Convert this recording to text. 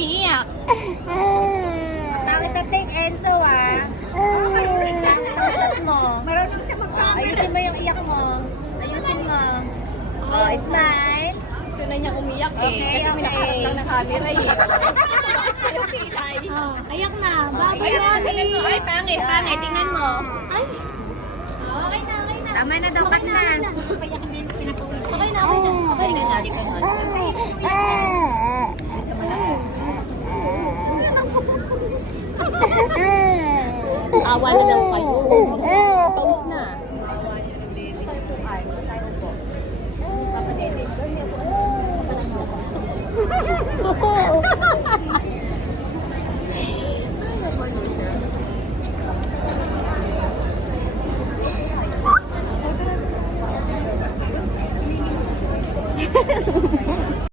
umiiyak. Bakit nating Enzo Kausap mo. Marunong siya magkamera. Ayusin mo yung iyak mo. Ayusin mo. Oh, smile. Gusto na niya umiyak eh. Okay, Kasi okay. minaharap lang ng camera eh. Oh, ayak na. Bago Ay, yan. tingnan mo. Ay, pangit, pangit. Tingnan mo. Ay. Okay na, okay na. Tama na daw, cut na. Payak din, pinapawis. Okay na, okay na. Okay na. Awa na lang kayo. Pawis na.